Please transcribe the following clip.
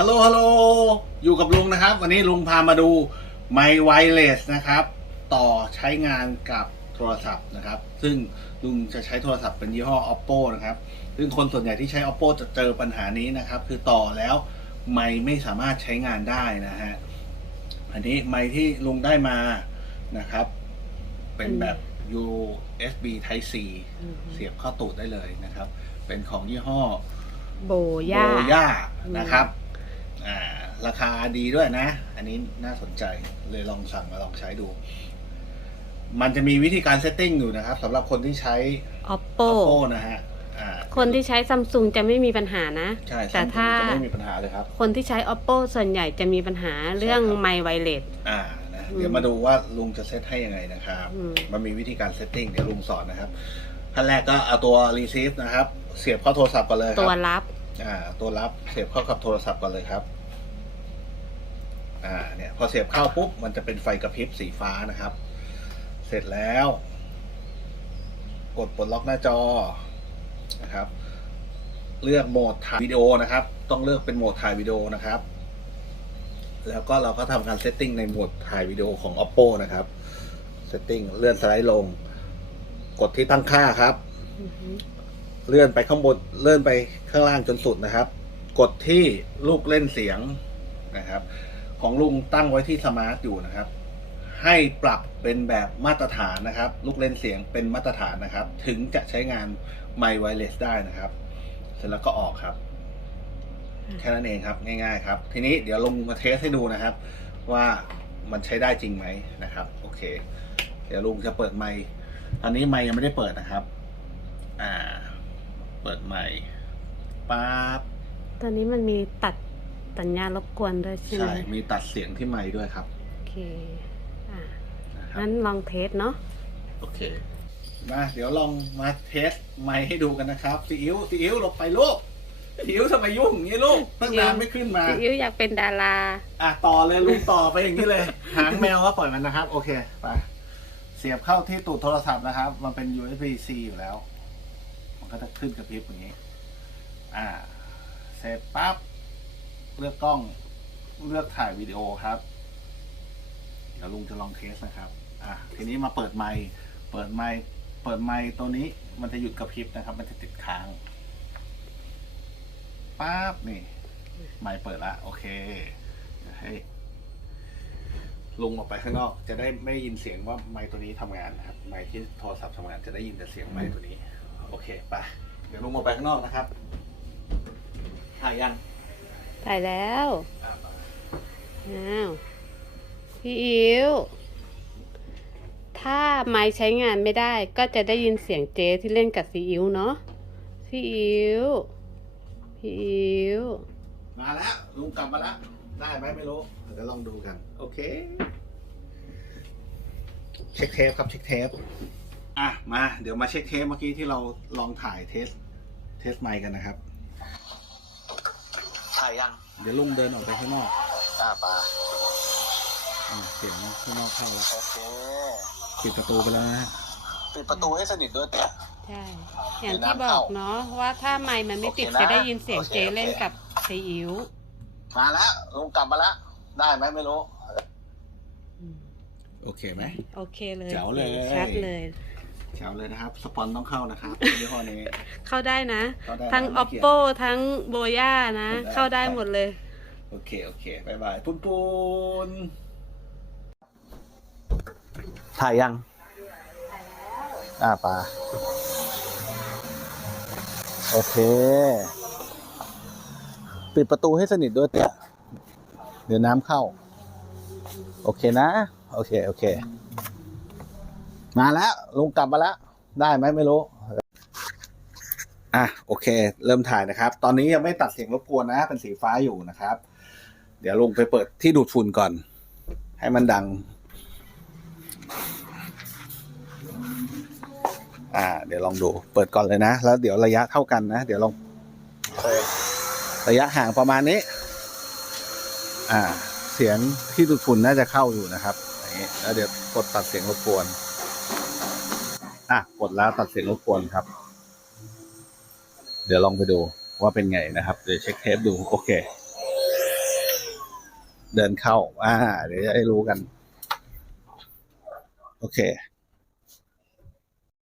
ฮัลโหลฮัลโหลอยู่กับลุงนะครับ วันนี้ลุงพามาดูไมค์ไวเลสนะครับ ต่อใช้งานกับโทรศัพท์นะครับ ซึ่งลุงจะใช้โทรศัพท์เป็นยี่ห้อ oppo นะครับ ซึ่งคนส่วนใหญ่ที่ใช้ oppo จะเจอปัญหานี้นะครับ คือต่อแล้วไมค์ไม่สามารถใช้งานได้นะฮะอันนี้ไมค์ที่ลุงได้มานะครับ เป็นแบบ USB Type C เสียบเข้าตูดได้เลยนะครับ เป็นของยี่ห้อโบย่าโบย่านะครับ อ่าราคาดีด้วยนะ อันนี้น่าสนใจเลยลองสั่งมาลองใช้ดู มันจะมีวิธีการเซตติ้งอยู่นะครับสำหรับคนที่ใช้ oppo oppo นะฮะอ่าคนที่ใช้ซัมซุงจะไม่มีปัญหานะ ใช่แต่ถ้า จะไม่มีปัญหาเลยครับ คนที่ใช้ oppo ส่วนใหญ่จะมีปัญหาเรื่องใช่ครับไมค์ไวเลส อ่านะอืมเดี๋ยวมาดูว่าลุงจะเซตให้ยังไงนะครับ อืม มันมีวิธีการเซตติ้งเดี๋ยวลุงสอนนะครับขั้นแรกก็เอาตัว receive นะครับ เสียบเข้าโทรศัพท์ก่อนเลยคตัวรับรับ อ่าตัวรับเสียบเข้ากับโทรศัพท์ก่อนเลยครับ อ่าเนี่ยพอเสียบเข้าปุ๊บมันจะเป็นไฟกระพริบสีฟ้านะครับ เสร็จแล้ว กดปลดล็อกหน้าจอนะครับ เลือกโหมดถ่ายวิดีโอนะครับ ต้องเลือกเป็นโหมดถ่ายวิดีโอนะครับ แล้วก็เราก็ทำการเซตติ้งในโหมดถ่ายวิดีโอของ oppo นะครับเซตติ้งเลื่อนสไลด์ลง กดที่ตั้งค่าครับอือฮึเลื่อนไปข้างบนเลื่อนไปข้างล่างจนสุดนะครับ กดที่ลูกเล่นเสียงนะครับ ของลุงตั้งไว้ที่สมาร์ทอยู่นะครับ ให้ปรับเป็นแบบมาตรฐานนะครับ ลูกเล่นเสียงเป็นมาตรฐานนะครับ ถึงจะใช้งานไมค์ไวเลสได้นะครับ เสร็จแล้วก็ออกครับ แค่นั้นเองครับ ง่ายๆครับ ทีนี้เดี๋ยวลงมาเทสให้ดูนะครับ ว่ามันใช้ได้จริงไหมนะครับ โอเค เดี๋ยวลุงจะเปิดไมค์ตอนนี้ไมค์ยังไม่ได้เปิดนะครับ อ่า เปิดไมค์ปั๊บตอนนี้มันมีตัด สัญญาณรบกวนด้วยใช่ไหมใช่ มีตัดเสียงที่ไมค์ด้วยครับโอเคอะนะครับงั้นลองเทสเนาะโอเค มาเดี๋ยวลองมาเทสไมค์ให้ดูกันนะครับซีอิ๊วซีอิ๊วหลบไปลูกซีอิ๊วทำไมยุ่งอย่างนี้ลูกตั้งนานไม่ขึ้นมา ซีอิ๊วอยากเป็นดารา อะต่อเลยลุงต่อไปอย่างนี้เลย หางแมวก็ปล่อยมันนะครับ โอเคไปเสียบเข้าที่ตูดโทรศัพท์นะครับ มันเป็น USB C อยู่แล้ว มันก็จะขึ้นกระพริบอย่างนี้ อ่า เสร็จปั๊บ เลือกกล้องเลือกถ่ายวิดีโอครับ เดี๋ยวลุงจะลองเทสนะครับ อะทีนี้มาเปิดไมค์เปิดไมค์เปิดไมค์ตัวนี้มันจะหยุดกระพริบนะครับ มันจะติดค้างปั๊บนี่ไมค์เปิดละโอเคเให้ลุงออกไปข้างนอก จะได้ไม่ได้ยินเสียงว่าไมค์ตัวนี้ทำงานนะครับไมค์ที่โทรศัพท์ทำงานจะได้ยินแต่เสียงไมค์ตัวนี้ โอเคไปเดี๋ยวลุงออกไปข้างนอกนะครับถ่ายยัง ถ่ายแล้วอ้าวพี่อิ๋วถ้าไม้ใช้งานไม่ได้ ก็จะได้ยินเสียงเจ๊ที่เล่นกับซีอิ๊วเนาะพี่อิ๋วพี่อิ๋วมาแล้วลุงกลับมาแล้วได้ไหมไม่รู้เดี๋ยวลองดูกัน โอเค เช็คเทปครับเช็คเทปอะมา เดี๋ยวมาเช็คเทปเมื่อกี้ที่เราลองถ่ายเทส เทสไมค์กันนะครับ ถ่ายยังเดี๋ยวลุงเดินออกไปข้างนอกอ่าปลาอะเสียงข้างนอกเข้าแล้วโอเคปิดประตูไปแล้วนะฮะปิดประตูให้สนิทด้วยเตะใช่ อย่างเดี๋ที่ยวบน้ำอเข้ากเนาะว่าถ้าไม้มันไม่ติดโอเคนะจะได้ยินเสียงโอเคเจ๊โอเคเล่นกับซีอิ๊วมาแล้วลุงกลับมาแล้วได้ไหมไม่รู้ อืมโอเคไหม โอเคเลยแจ๋วเลย ชัดเลย แถวเลยนะครับ สปอนต้องเข้านะครับยี่ห้อนี้ เข้าได้นะ เข้าได้นะทั้ง ไม่เกี่ยว oppo ทั้งโบย่านะได้เข้าได้หมดเลย โอเค โอเคบายบายปุ้นปุนถ่ายยัง อ่าปลาโอเค ปิดประตูให้สนิทด้วยเตะเดี๋ยวน้ำเข้า โอเคนะ โอเค โอเค มาแล้วลุงกลับมาแล้ว ได้ไหมไม่รู้อะโอเค เริ่มถ่ายนะครับ ตอนนี้ยังไม่ตัดเสียงรบกวนนะ เป็นสีฟ้าอยู่นะครับ เดี๋ยวลุงไปเปิดที่ดูดฝุ่นก่อน ให้มันดัง อ่า เดี๋ยวลองดู เปิดก่อนเลยนะ แล้วเดี๋ยวระยะเท่ากันนะ เดี๋ยวลองระยะห่างประมาณนี้ อ่า เสียงที่ดูดฝุ่นน่าจะเข้าอยู่นะครับอย่างนี้แล้วเดี๋ยวกดตัดเสียงรบกวน อะกดแล้วตัดเสียงรบกวนครับ เดี๋ยวลองไปดูว่าเป็นไงนะครับ เดี๋ยวเช็คเทปดูโอเค เดินเข้า อ่า เดี๋ยวจะได้รู้กัน โอเค